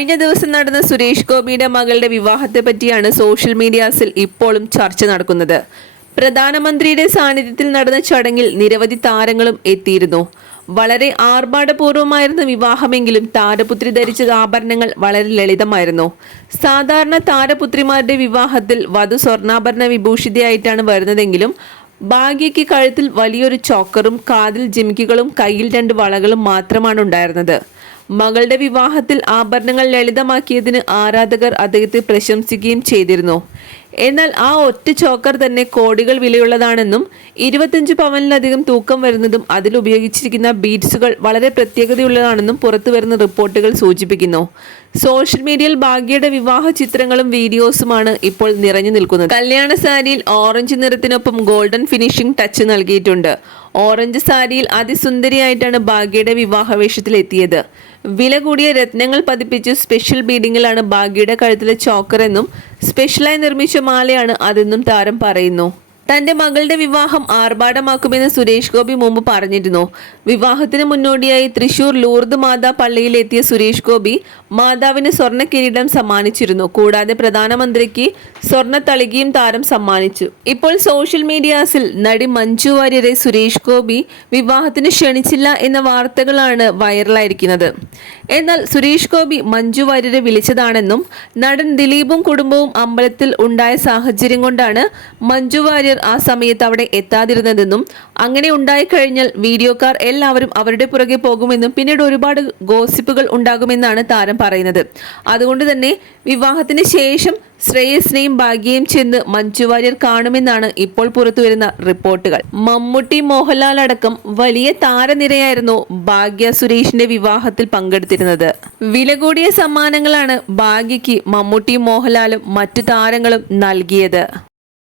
കഴിഞ്ഞ ദിവസം നടന്ന സുരേഷ് ഗോപിയുടെ മകളുടെ വിവാഹത്തെ പറ്റിയാണ് സോഷ്യൽ മീഡിയാസിൽ ഇപ്പോഴും ചർച്ച നടക്കുന്നത്. പ്രധാനമന്ത്രിയുടെ സാന്നിധ്യത്തിൽ നടന്ന ചടങ്ങിൽ നിരവധി താരങ്ങളും എത്തിയിരുന്നു. വളരെ ആർഭാടപൂർവമായിരുന്ന വിവാഹമെങ്കിലും താരപുത്രി ധരിച്ച ആഭരണങ്ങൾ വളരെ ലളിതമായിരുന്നു. സാധാരണ താരപുത്രിമാരുടെ വിവാഹത്തിൽ വധു സ്വർണാഭരണ വിഭൂഷിതയായിട്ടാണ് വരുന്നതെങ്കിലും ഭാഗ്യയ്ക്ക് കഴുത്തിൽ വലിയൊരു ചോക്കറും കാതിൽ ജിമിക്കുകളും കയ്യിൽ രണ്ട് വളകളും മാത്രമാണ് ഉണ്ടായിരുന്നത്. മകളുടെ വിവാഹത്തിൽ ആഭരണങ്ങൾ ലളിതമാക്കിയതിന് ആരാധകർ അദ്ദേഹത്തെ പ്രശംസിക്കുകയും ചെയ്തിരുന്നു. എന്നാൽ ആ ഒറ്റ ചോക്കർ തന്നെ കോടികൾ വിലയുള്ളതാണെന്നും ഇരുപത്തഞ്ച് പവനിലധികം തൂക്കം വരുന്നതും അതിൽ ഉപയോഗിച്ചിരിക്കുന്ന ബീഡ്സുകൾ വളരെ പ്രത്യേകതയുള്ളതാണെന്നും പുറത്തുവരുന്ന റിപ്പോർട്ടുകൾ സൂചിപ്പിക്കുന്നു. സോഷ്യൽ മീഡിയയിൽ ഭാഗ്യയുടെ വിവാഹ ചിത്രങ്ങളും വീഡിയോസുമാണ് ഇപ്പോൾ നിറഞ്ഞു നിൽക്കുന്നത്. കല്യാണ സാരിയിൽ ഓറഞ്ച് നിറത്തിനൊപ്പം ഗോൾഡൻ ഫിനിഷിംഗ് ടച്ച് നൽകിയിട്ടുണ്ട്. ഓറഞ്ച് സാരിയിൽ അതിസുന്ദരിയായിട്ടാണ് ഭാഗ്യയുടെ വിവാഹവേഷത്തിൽ എത്തിയത് വില കൂടിയ രത്നങ്ങൾ പതിപ്പിച്ച് സ്പെഷ്യൽ ബീഡിങ്ങിലാണ് ഭാഗ്യയുടെ കഴുത്തിലെ ചോക്കർ എന്നും സ്പെഷ്യലായി നിർമ്മിച്ച മാലയാണ് അതെന്നും താരം പറയുന്നു. തന്റെ മകളുടെ വിവാഹം ആർഭാടമാക്കുമെന്ന് സുരേഷ് ഗോപി മുമ്പ് പറഞ്ഞിരുന്നു. വിവാഹത്തിന് മുന്നോടിയായി തൃശൂർ ലൂർദ് മാതാ പള്ളിയിലെത്തിയ സുരേഷ് ഗോപി മാതാവിന് സ്വർണ കിരീടം സമ്മാനിച്ചിരുന്നു. കൂടാതെ പ്രധാനമന്ത്രിക്ക് സ്വർണ തളികയും താരം സമ്മാനിച്ചു. ഇപ്പോൾ സോഷ്യൽ മീഡിയാസിൽ നടി മഞ്ജു വാര്യരെ സുരേഷ് ഗോപി വിവാഹത്തിന് ക്ഷണിച്ചില്ല എന്ന വാർത്തകളാണ് വൈറലായിരിക്കുന്നത്. എന്നാൽ സുരേഷ് ഗോപി മഞ്ജു വാര്യരെ വിളിച്ചതാണെന്നും നടൻ ദിലീപും കുടുംബവും അമ്പലത്തിൽ ഉണ്ടായ സാഹചര്യം കൊണ്ടാണ് മഞ്ജു വാര്യർ ആ സമയത്ത് അവിടെ എത്താതിരുന്നതെന്നും അങ്ങനെ ഉണ്ടായിക്കഴിഞ്ഞാൽ വീഡിയോക്കാർ എല്ലാവരും അവരുടെ പുറകെ പോകുമെന്നും പിന്നീട് ഒരുപാട് ഗോസിപ്പുകൾ ഉണ്ടാകുമെന്നാണ് താരം പറയുന്നത്. അതുകൊണ്ട് തന്നെ വിവാഹത്തിന് ശേഷം ശ്രേയസിനെയും ഭാഗ്യയും ചെന്ന് മഞ്ജു വാര്യർ കാണുമെന്നാണ് ഇപ്പോൾ പുറത്തുവരുന്ന റിപ്പോർട്ടുകൾ. മമ്മൂട്ടി മോഹൻലാൽ അടക്കം വലിയ താരനിരയായിരുന്നു ഭാഗ്യ സുരേഷിന്റെ വിവാഹത്തിൽ പങ്കെടുത്തിരുന്നത്. വില കൂടിയ സമ്മാനങ്ങളാണ് ഭാഗ്യയ്ക്ക് മമ്മൂട്ടിയും മോഹൻലാലും മറ്റു താരങ്ങളും നൽകിയത്.